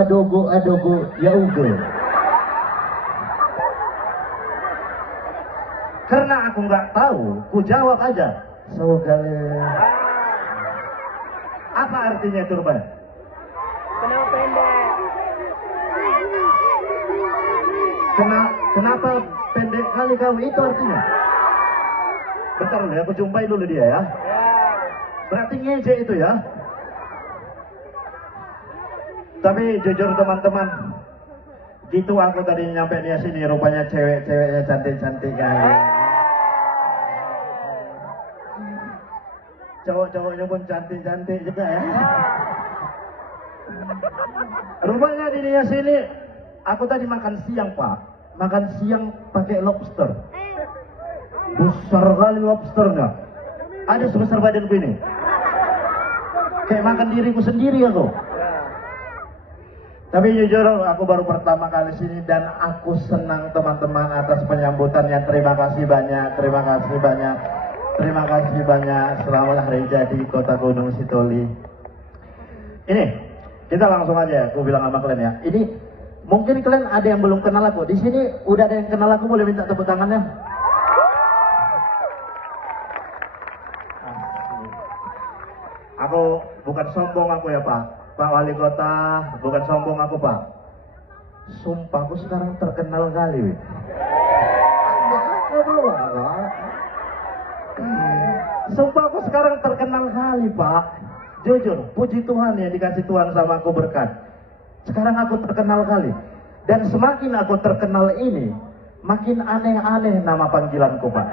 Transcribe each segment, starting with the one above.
adogo ya udah. Karena aku nggak tahu, ku jawab aja. Sogale. Apa artinya itu Ruben? Kenapa pendek? Kenapa pendek kali kau itu artinya? Bentar dulu ya, aku jumpai dulu dia ya. Berarti ngejek itu ya. Tapi jujur teman-teman, gitu aku tadi nyampe dia sini, rupanya cewek-ceweknya cantik-cantik kali. Cowok-cowoknya pun cantik-cantik juga ya. Rupanya di dia sini, aku tadi makan siang Pak. Makan siang pakai lobster. Besar kali lobsternya. Ada sebesar badanku ini. Kayak makan diriku sendiri aku. Tapi jujur aku baru pertama kali sini dan aku senang teman-teman atas penyambutannya. Terima kasih banyak, terima kasih banyak. Terima kasih banyak. Selamat hari jadi Kota Gunung Sitoli. Ini kita langsung aja, aku bilang sama kalian ya. Ini mungkin kalian ada yang belum kenal aku. Di sini udah ada yang kenal aku, boleh minta tepuk tangannya? Aku bukan sombong aku ya Pak. Pak Wali Kota, bukan sombong aku Pak. Sumpah aku sekarang terkenal kali. Sumpah aku sekarang terkenal kali Pak. Jujur, puji Tuhan ya, dikasih Tuhan sama aku berkat. Sekarang aku terkenal kali. Dan semakin aku terkenal ini, makin aneh-aneh nama panggilanku Pak.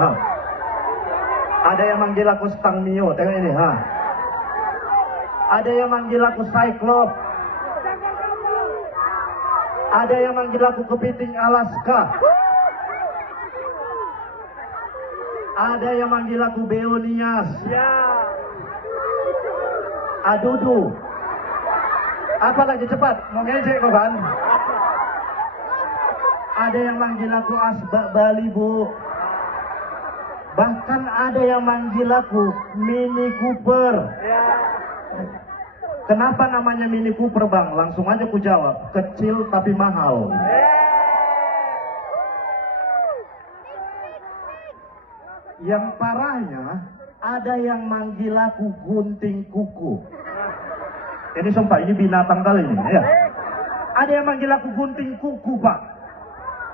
Nah, ada yang manggil aku Stang Mio, tengok ini ha. Ada yang manggil aku Cyclop. Ada yang manggil aku Kepiting Alaska. Ada yang manggil aku Beonias. Ya. Adudu. Apa lagi cepat? Mau ngejek kok kan? Ada yang manggil aku Asbak Bali Bu. Bahkan ada yang manggil aku Mini Cooper. Ya. Kenapa namanya Mini Cooper Bang? Langsung aja ku jawab, kecil tapi mahal. Yang parahnya, ada yang manggil aku Gunting Kuku. Ini sumpah, ini binatang kali ini ya. Ada yang manggil aku Gunting Kuku Pak.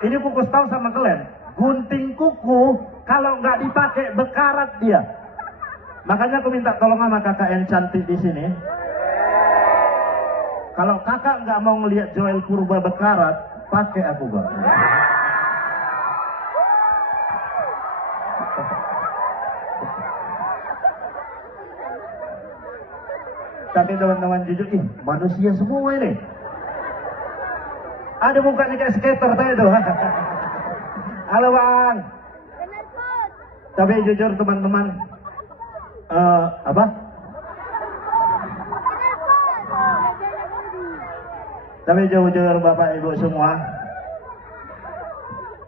Ini kuku tahu sama kalian. Gunting kuku kalau nggak dipakai bekarat dia. Makanya aku minta tolong sama kakak yang cantik di sini. Kalau kakak nggak mau ngelihat Joel Purba bekarat, pakai aku Bang. Tapi teman-teman jujur, manusia semua ini. Ada mukanya kayak skater tadi tuh. Halo Bang. Tapi jujur teman-teman, apa? Tapi jujur Bapak Ibu semua,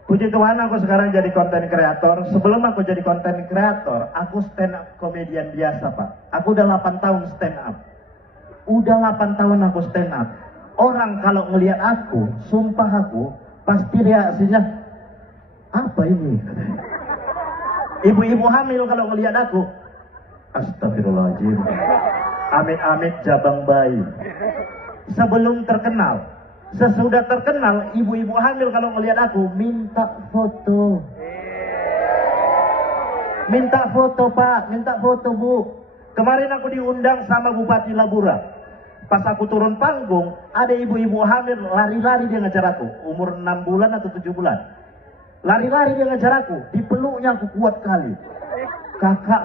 puji Tuhan aku sekarang jadi konten kreator. Sebelum aku jadi konten kreator, aku stand up komedian biasa Pak. Aku udah 8 tahun stand up. Udah 8 tahun aku stand up. Orang kalau ngelihat aku, sumpah aku, pasti reaksinya, apa ini? Ibu-ibu hamil kalau ngelihat aku, astagfirullahaladzim, amit-amit jabang bayi. Sebelum terkenal, sesudah terkenal, ibu-ibu hamil kalau ngelihat aku, minta foto. Minta foto Pak, minta foto Bu. Kemarin aku diundang sama Bupati Labura. Pas aku turun panggung, ada ibu-ibu hamil lari-lari dia ngejar aku. Umur 6 bulan atau 7 bulan. Lari-lari dia ngejar aku. Dipeluknya aku kuat kali. Kakak